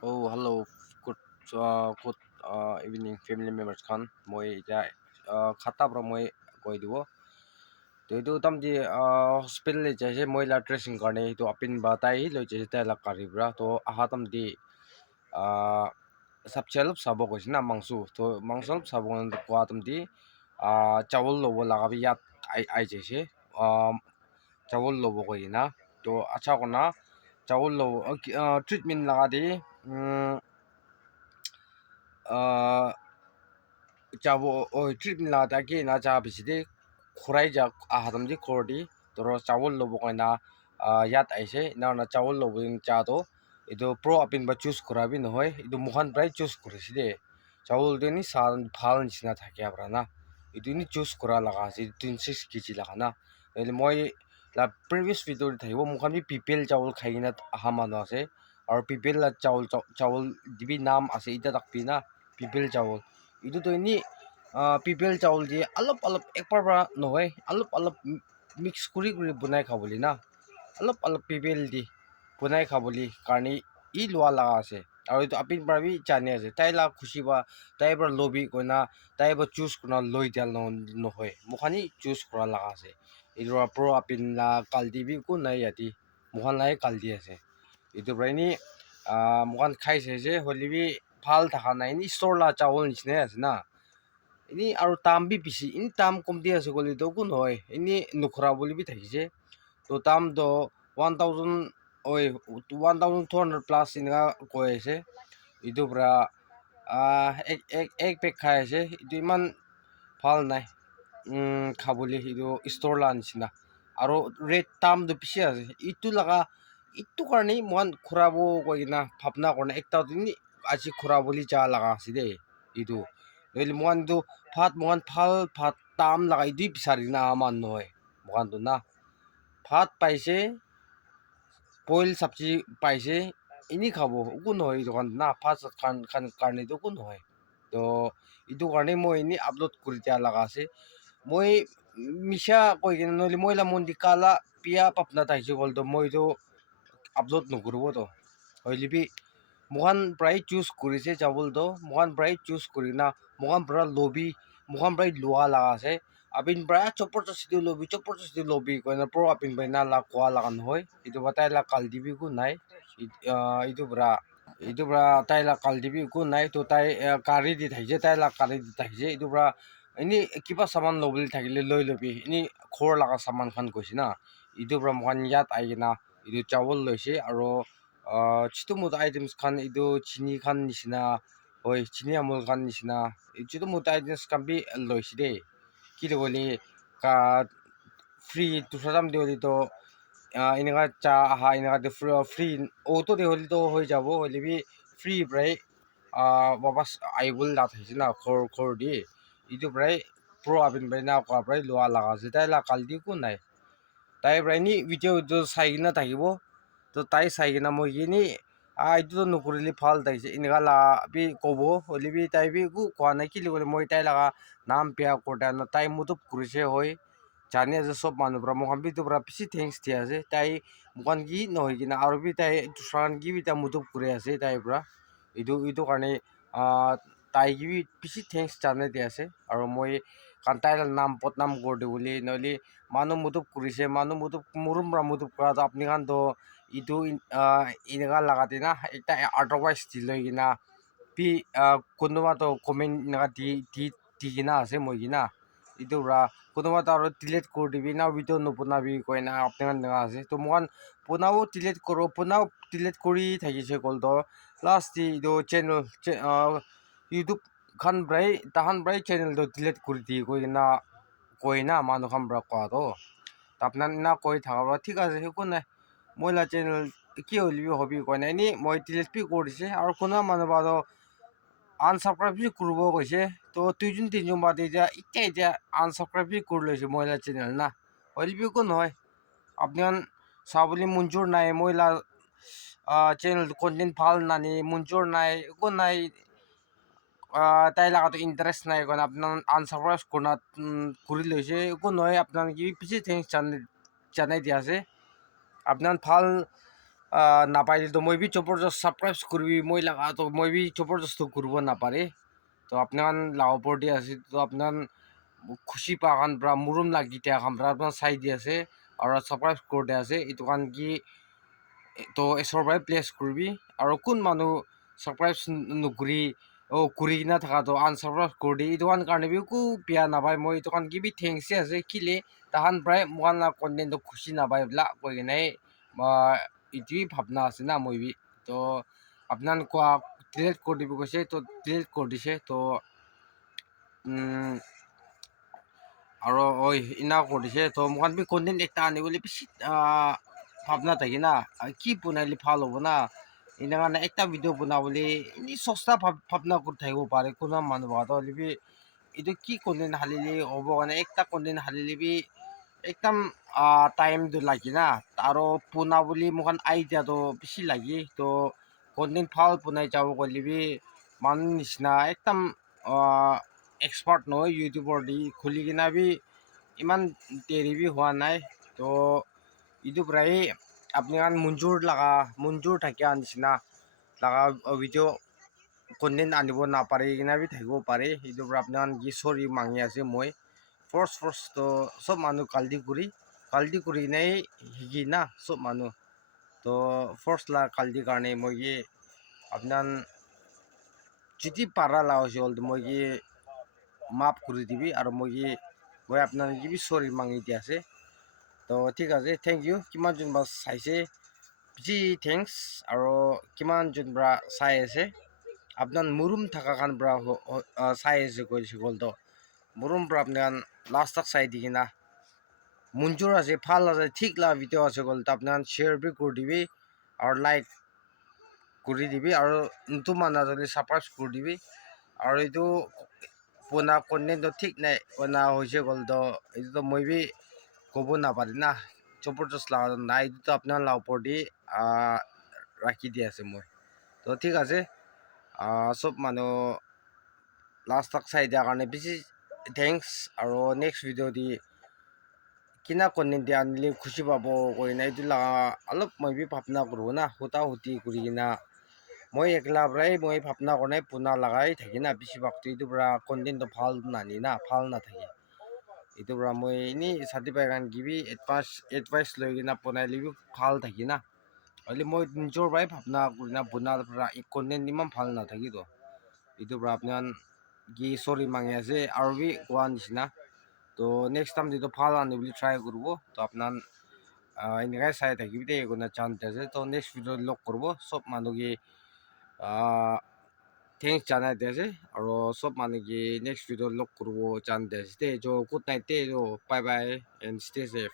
Oh, hello. Good, good evening, family members. Khan, moi ja khata pro moi koi dibo. To itu tam di hospital le jase moi la dressing karne itu apin batai lo jase ta la karibra to aha tam di sabchel sabo ko sina mangsu to mangsal sabo ngan kwa tam di chawul lo la ga bi yat ai jase chawul lo ko ina to acha ko na chawul lo treatment la ga di 어 자보 트립나 다기 나 자비시디 코라이자 아하담디 코디 도로 자월로 보거나 야 아이세 나나 자월로 보인 자도 이도 프로 앞인 바 추스 코라비 너호이 이도 무한 브라이 추스 코르시데 자월데니 산 팔은 지나 থাকে 아브라나 이도니 추스 코라 라가시 26 kg 라가나 ele moi la previous video thaibo mukhami people chawul khaina hamano ase aur people la chawul dibi nam ase ita takpina people chawul itu to ini people chawul je alop alop ekbar bara nohoi alop mix kuri bunai khaboli na alop people di bunai khaboli karni I lua laga ase aru itu apin bara bi chane ase tai la khushi ba tai bara lobby koina tai ba choose kuna loi dal nohoi mukhani choose kora laga ase itu pro apin la kaldi bi ku nai yati mukhan lai kaldi ase itu braini mukhan khai se holibi phal thaka nai ni store la chawul nichne ase na ini aru tam bi bisi ini tam komti ase goli to kun hoy ini nukhra boli bi thakise to tam do 1000 oi 1200 plus inga ko ase itu bra ek pek khai ase itu iman phal nai khaboli itu store la nichina aru red tam do bisi ase itu laga itu karni mon khurabo koina bhabna korna ekta dini aji khuraboli cha laga ase de itu noile mon do mon phal phat tam lagai di bisari na man noi mon do na phat paise boil sabji paise ini khabo kun hoi dokan na phat khan karne do kun hoi to itu karne moi ini upload kuri dia laga ase moi misha koi gena noile moi la mondi kala pia papna taise gol do moi do upload no kurbo to hoilibi mohan prai choose kurise chawul do mohan prai choose kurina mohan pra lobby mohan prai lua laga ase abin pra chopor to lobby koina pro apin baina la kwa lagan hoi itu batai la kaldi bi ku nai itu bra tai la kaldi bi ku nai to tai kari di thaije tai la kari di thaije itu bra ini kiba saman lobili thakile loi lobi ini khor laga saman khan koisina itu bra mohan yat aigena itu chawul loise aro chitu mut items khan itu chini khan nishina hoi chini amul khan nishina chitu mut items khan bi loise de kile boli ka free tu sadam de holi to inaga cha aha inaga de free auto de holi to hoi jabo holi bi free brai babas aibul la thaisina khor di itu brai pro abin brai na kwa brai lua laga zita la kaldi ku nai tai brai ni video do sai na thakibo to tai sai na mo gini ai to nukurili phal taise inaga la bi kobo holi bi tai bi ku kwa na ki le moi tai laga nam pia kota na tai mutup kurise hoi chane je sob manu bra moham bi to bra pisi thanks dia ase tai mukan gi noi gina aru bi tai dusran gi bi ta mutup kure ase tai bra itu karne tai gi bi pisi thanks chane dia ase aru moi kan tai la nam pot nam gorde boli noli manu mutup kurise manu mutup murum bra mutup kura to apni kan to itu inaga lagate na ekta otherwise diloi gina pi kunuma to comment naga di gina ase moi gina itu bra kunuma to aro delete kor dibi na video no punabi koina apni kan naga ase to mohan punao delete kori thakise kol to last ti do channel youtube khan brai tahan brai channel do delete kori di koina manu khan bra kwa to apnan na koi thakaba thik ase hekun moila channel ki holibi hobi koina ni moi delete pi korise aro kuna manu ba do unsubscribe bi kurbo koise to tuijun tinjun ba de ja itte unsubscribe bi kurloise moila channel na holibi ko noi apnan sabuli munjur nai moila channel content phal nani munjur nai ko nai tai laga to interest nai kon apnan unsubscribe kurna kuri loise ko noi apnan ki pisi thanks chanai dia ase apnan phal নাপাইলে তো মই B জবৰদস্ত subscribe করবি মই লাগা তো মই B জবরদস্ত করব না পারে তো আপনার লাও পড়ি আছে তো আপনার খুশি পাগান ব্রা মুরুম লাগি তে আমরা আপনার সাই দি আছে আর সাবস্ক্রাইব করতে আছে এটো কান কি তো সবাই প্লেস করবি আর কোন মানুষ সাবস্ক্রাইব নকরি ও করি না থাকা তো আনসাবস্ক্রাইব করে এই দোকান কারণে বি কু পিয়া নাপাই মই দোকান গিবি থ্যাংকস আছে কিলে তাহান প্রায় মোয়ান কন্টেন্ট খুশি নাপাই বলা কই নাই ইটি ভাবনা আছে না মই বি তো আপনার কোয়া ডিলেট করে দিব কৈছে তো ডিলেট করে দিছে তো আৰু ইনা কৰি দিছে তো মোকান বি কন্টেন্ট একটা আনিবলৈ বেছি ভাবনা থাকে না কি বনাইলে ভাল হ'ব না এনে কাৰণে একটা ভিডিঅ' বনাবলৈ এনেই সস্তা ভাবনা কৰি থাকিব পাৰে কোনো মানুহ হ'লে বি এইটো কি কন্টেন্ট হালিলে হ'ব কাৰণে একটা কন্টেন্ট হালিলে বি একদম টাইমটো লাগে না আৰু বনাবলৈ মোকান আইডিয়াটো বেছি লাগে তো কন্টেন্ট ভাল বনাই যাব গ'লে বি মানুহ নিচিনা একদম এক্সপাৰ্ট নহয় ইউটিউবৰ দি খুলি কিনা বি ইমান দেৰি বি হোৱা নাই তো এইটো প্ৰায় আপোনাৰ মঞ্জুৰ থাকে নিচিনা লগা ভিডিঅ' কন্টেন্ট আনিব নাপাৰে কিনা বি থাকিব পাৰে এইটোৰ পৰা আপোনাৰ কি চৰি মাঙি আছে মই ফাৰ্ষ্ট তো চব মানুহ কাল্টি কৰি কিনে শিকি না চব মানুহ তো ফাৰ্ষ্ট কাল্টিৰ কাৰণে মই কি আপোনাৰ যদি পাৰা হৈছে হ'ল মই কি মাফ করে দিবি আর মই আপনার কি সরি মাঙি দি আছে তো ঠিক আছে থ্যাংক ইউ কিমান যোনবা চাইছে বেছি থ্যাংকস আর কিমান যোনবা চাই আছে আপনার মুরুম থাকা কান পৰা চাই আছে কৈছে গ'ল তো মুৰুম পৰা আপনার লাস্ট তক চাই দি কিনা মঞ্জুর আছে ভাল আছে ঠিক লাগা ভিডিও আছে গ'ল তো আপনার শেয়ার বি করে দিবি আর লাইক করে দিবি আর নতুন মানুষ যদি সাবস্ক্রাইব করে দিবি আর এইটো পুনা কন্টেন্টটো ঠিক নাই পুনা হৈছে গ'ল তো এইটো মই বি ক'ব নাপাৰি না জবৰদস্ত লাগা নাই এইটো আপোনাৰ ওপৰত দি ৰাখি দি আছে মই তো ঠিক আছে চব মানুহ লাষ্ট তক চাই দিয়াৰ কাৰণে বেছি থেংকছ আৰু নেক্সট ভিডিঅ' দি কিনা কন্টেন্ট দি আনিলে খুচি পাব কৈ না এইটো লাগা অলপ মই বি ভাবনা কৰোঁ না হুটি কৰি কিনা মই একলা পৰাই মই ভাবনা কৰা নাই পোনা লগাই থাকি না বেছিভাগটো এইটোৰ পৰা কন্টেন্টটো ভাল নানি না ভাল নাথাকে এইটোৰ পৰা মই এনেই চাৰ্টিফাই কাৰণ কিবি এডভাইচ লৈ কিনা বনাইলেও ভাল থাকি না হ'লে মই নিজৰ পৰাই ভাবনা কৰি না বনোৱাৰ পৰা কন্টেন্ট ইমান ভাল নাথাকিতো এইটোৰ পৰা আপোনাৰ কি চৰি মাঙি আছে আৰু বি কোৱা নিচিনা তো নেক্সট টাইম যিটো ভাল আনিবলৈ ট্ৰাই কৰিব তো আপোনাৰ এনেকৈ চাই থাকিবি দেই একো চান্স আছে তো নেক্সট ভিডিঅ'ত লগ কৰিব চব মানুহকে থ্যাংকস জানাই দিয়েছে আৰু চব মানুহে নেক্সট ভিডিঅ' লগ কৰিব জান দিয়েছে দে গুড নাইট দে bye bye and stay safe